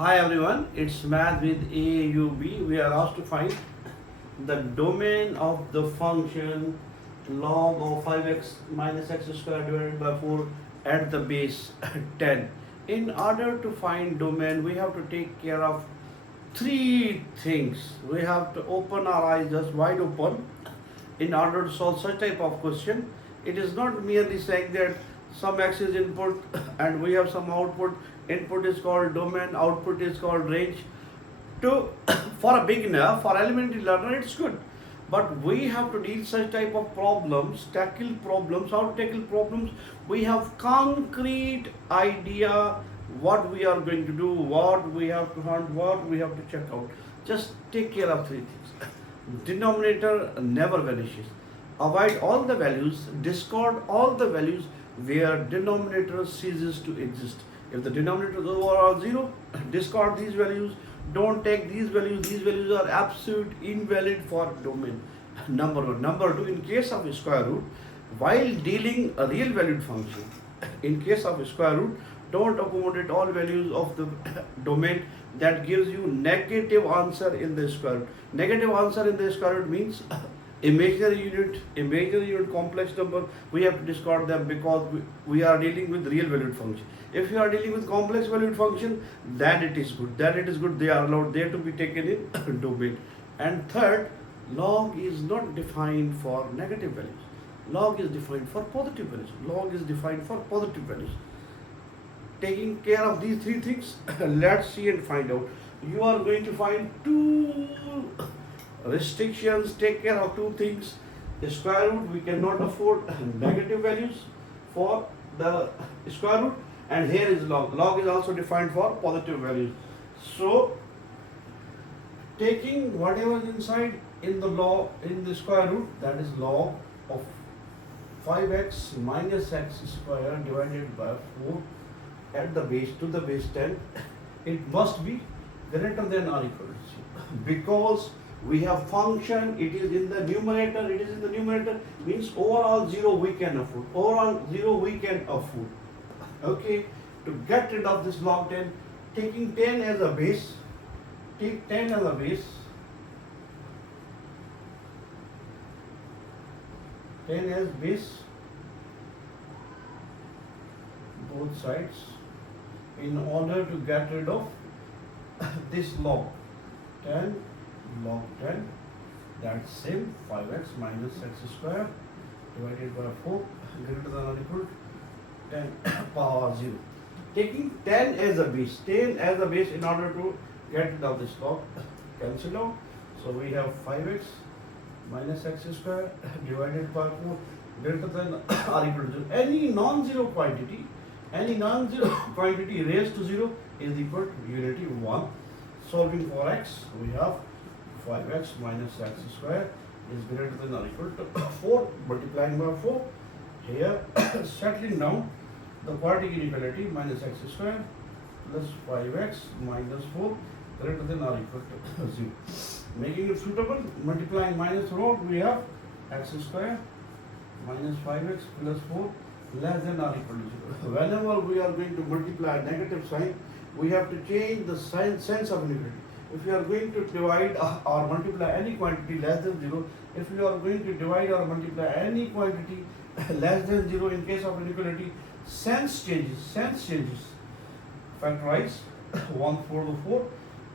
Hi everyone, it's Math with AUB. We are asked to find the domain of the function log of 5x minus x squared divided by 4 at the base 10. In order to find domain, we have to take care of three things. We have to open our eyes just wide open in order to solve such type of question. It is not merely saying that some x is input and we have some output. Input is called domain, output is called range. To for a beginner, for elementary learner, it's good. But we have to deal such type of problems, tackle problems. How to tackle problems? We have concrete idea what we are going to do, what we have to hunt, what we have to check out. Just take care of three things. Denominator never vanishes. Avoid all the values, discard all the values where denominator ceases to exist. If the denominator is overall 0, discard these values. Don't take these values. These values are absolute invalid for domain. Number one. Number two, in case of square root, while dealing a real valued function, in case of square root, don't accommodate all values of the domain. That gives you negative answer in the square root. Negative answer in the square root means imaginary unit, complex number. We have to discard them because we are dealing with real valued function. If you are dealing with complex valued function, then it is good. They are allowed there to be taken in domain. And third, log is not defined for negative values. Log is defined for positive values. Log is defined for positive values. Taking care of these three things, let's see and find out. You are going to find two restrictions. Take care of two things. The square root, we cannot afford negative values for the square root, and here is log. Log is also defined for positive values. So taking whatever is inside in the log, in the square root, that is log of 5x minus x square divided by 4 at the base to the base 10, it must be greater than or equal to 0. Because we have function, it is in the numerator, means overall 0 we can afford. Overall 0 we can afford. Okay, to get rid of this log 10, taking 10 as a base, take 10 as a base, 10 as base, both sides, in order to get rid of this log 10, log 10, that's same 5x minus x square divided by 4 greater than or equal to 10 power 0. Taking 10 as a base, in order to get rid of this log, cancel out. So we have 5x minus x square divided by 4 greater than or equal to 0. Any non-zero quantity raised to 0 is equal to unity 1. Solving for x, we have 5x minus x square is greater than or equal to 4, multiplying by 4. Here, settling down the quadratic inequality, minus x square plus 5x minus 4 greater than or equal to 0. Making it suitable, multiplying minus throughout, we have x square minus 5x plus 4 less than or equal to 0. Whenever we are going to multiply a negative sign, we have to change the sense of inequality. If you are going to divide or multiply any quantity less than 0, if you are going to divide or multiply any quantity less than 0 in case of inequality, sense changes. Factorize 1/4 to 4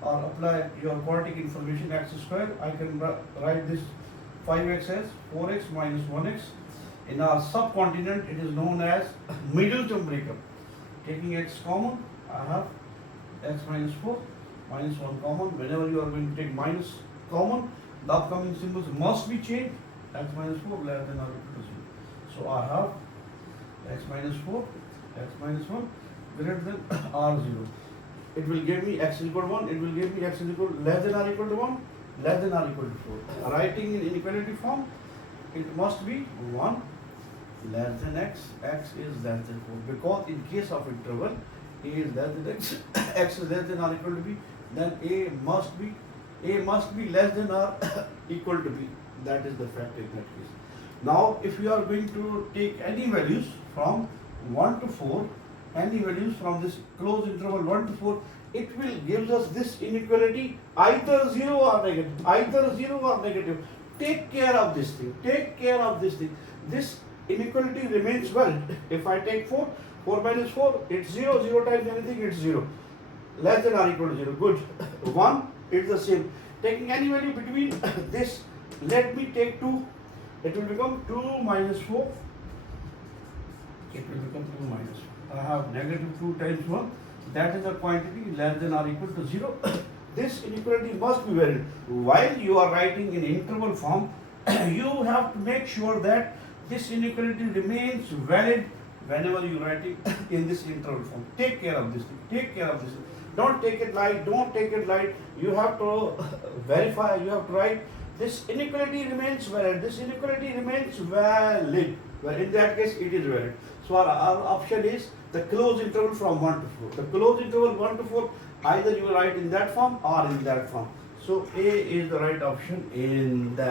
or apply your quadratic information x square. I can write this 5x as 4x minus 1x. In our subcontinent, it is known as middle term breakup. Taking x common, I have x minus 4 minus 1 common. Whenever you are going to take minus common, the upcoming symbols must be changed. X minus 4 less than or equal to 0. So I have x minus 4, x minus 1 greater than or 0. It will give me x is equal to 1. It will give me x is equal to less than or equal to 1, less than or equal to 4. Writing in inequality form, it must be 1 less than x, x is less than 4. Because in case of interval, a is less than x, x is less than or equal to b, then a must be less than or equal to b. That is the fact in that case. Now, if you are going to take any values from 1 to 4, any values from this closed interval 1 to 4, it will gives us this inequality either 0 or negative, either 0 or negative. Take care of this thing, take care of this thing. This inequality remains valid. If I take 4, 4 minus 4, it's 0, 0 times anything, it's 0. Less than or equal to 0, good. 1, it's the same. Taking any value between this, let me take 2, it will become 2 minus 4, it will become 2 minus 4. I have negative 2 times 1, that is a quantity less than or equal to 0. This inequality must be valid. While you are writing in interval form, you have to make sure that this inequality remains valid whenever you write it in this interval form. Take care of this thing, take care of this thing. Don't take it light, don't take it light. You have to verify, you have to write this inequality remains valid, this inequality remains valid. Well, in that case, it is valid. So our option is the closed interval from 1 to 4. The closed interval 1 to 4, either you write in that form or in that form. So A is the right option in that.